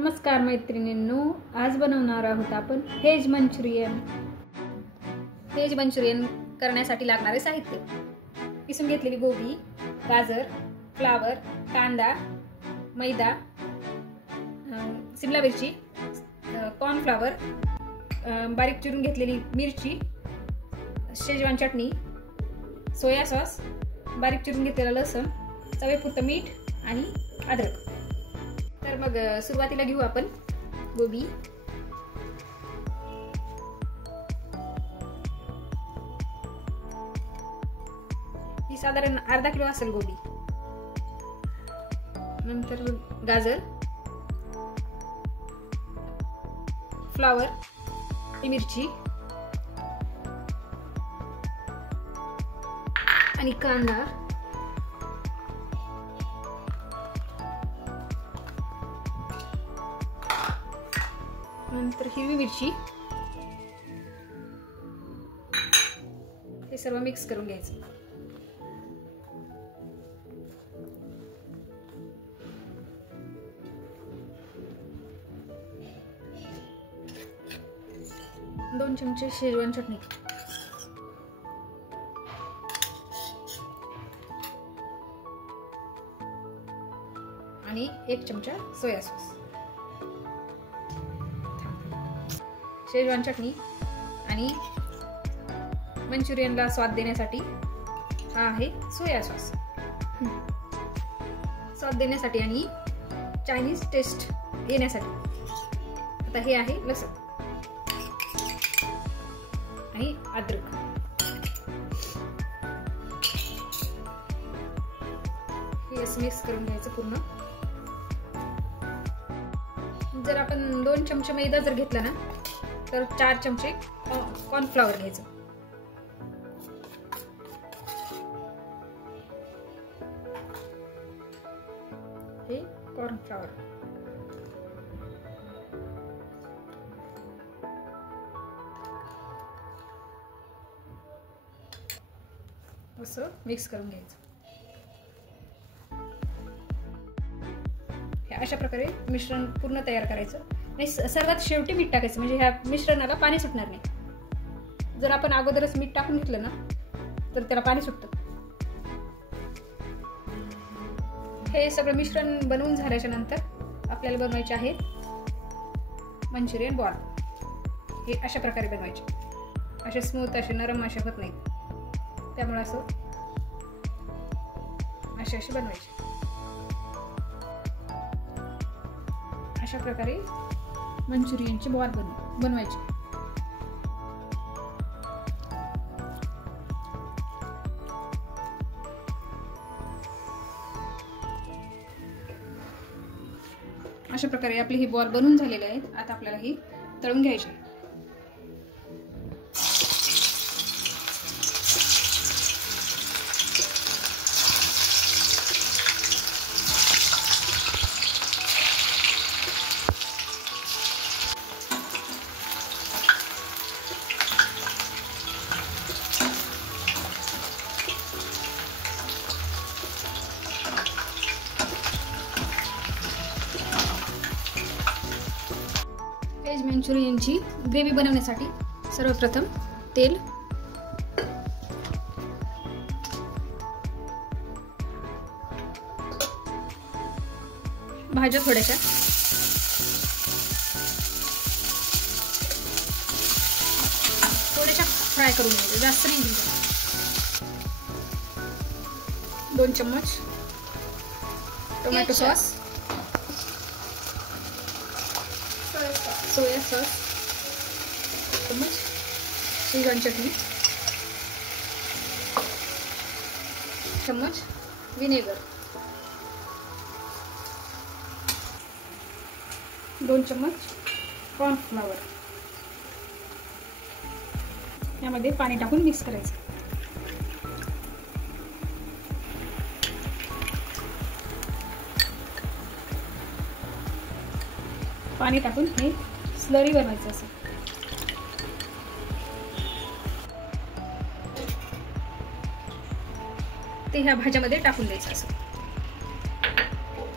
नमस्कार मैत्रिणींनो, आज बनवणार आहोत आपण व्हेज मंचुरियन। व्हेज मंचुरियन करण्यासाठी लागणारे साहित्य: किसून घेतलेली गोबी, गाजर, फ्लावर, कांदा, मैदा, शिमला मिरची, कॉर्नफ्लॉवर, बारीक चिरून घेतलेली मिरची, शेजवान चटणी, सोया सॉस, बारीक चिरून घेतलेला लसूण, चवीपुरतं मीठ आणि अद्रक। तर मग सुरुवातीला घेऊ आपण गोबी। ही साधारण अर्धा किलो असेल गोबी। नंतर गाजर, फ्लावर, मिरची आणि कांदा, नंतर हिरवी मिरची। हे सर्व मिक्स करून घ्यायचं। दोन चमचे शेजवान चटणी, आणि 1 चमचा सोया सॉस। शेजवान चटणी आणि मंचुरियनला स्वाद देण्यासाठी हा आहे सोया सॉस। स्वाद देण्यासाठी आणि चायनीज टेस्ट येण्यासाठी। आता हे आहे लसूण आणि अद्रक। हे मिक्स करून घ्यायचं पूर्ण। जर आपण 2 चमचे मैदा जर घेतला ना, तर 4 चमचे कॉर्नफ्लॉवर घ्यायचं। हे कॉर्नफ्लॉवर असं मिक्स करून घ्यायचं। हे अशा प्रकारे मिश्रण पूर्ण तयार करायचं। आणि सर्वात शेवटी मीठ टाकायचं, म्हणजे ह्या मिश्रणाला पाणी सुटणार नाही। जर आपण अगोदरच मीठ टाकून घेतलं ना, तर त्याला पाणी सुटतं। हे सगळं मिश्रण बनवून झाल्याच्या नंतर आपल्याला बनवायचे आहेत मंचुरियन बॉल। हे अशा प्रकारे बनवायचे। असे स्मूथ, असे नरम असे होत नाहीत, त्यामुळे असं असे बनवायचे। अशा प्रकारे मंचुरियनचे बॉल बनवायचे। अशा प्रकारे आपले हे बॉल बनवून झालेले आहेत। आता आपल्याला हे तळून घ्यायचे। व्हेज मंचुरियनची ग्रेव्ही बनवण्यासाठी सर्वप्रथम तेल, भाज्या थोड्याशा, फ्राय करून घ्यायचं, जास्त नाही घ्यायचं। 2 चम्मच टोमॅटो सॉस, सोया सॉस, चम्मच शेजवान चटणी, चम्मच विनेगर, 2 चम्मच कॉर्नफ्लॉवर। यामध्ये पाणी टाकून मिक्स करायचं। पाणी टाकून हे स्लरी बनवायचं असं। ते ह्या भाज्यामध्ये टाकून द्यायचं असं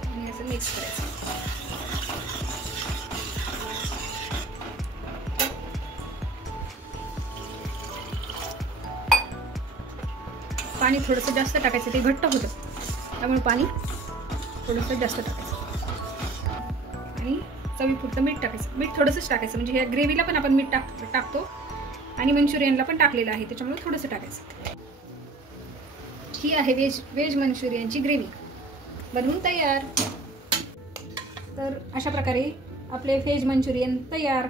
आणि असं मिक्स करायचं। पाणी थोडंसं जास्त टाकायचं, ते घट्ट होतं, त्यामुळे पाणी थोडंसं जास्त टाकायचं आणि चवीपुरतं मीठ टाकायचं. मीठ थोडंसंच टाकायचं, म्हणजे ह्या ग्रेव्हीला पण आपण मीठ टाकतो आणि मंचुरियनला पण टाकलेलं आहे, त्याच्यामुळे थोडंसं टाकायचं. ही आहे व्हेज मंचुरियनची ग्रेव्ही बनवून तयार. तर अशा प्रकारे आपले व्हेज मंचुरियन तयार.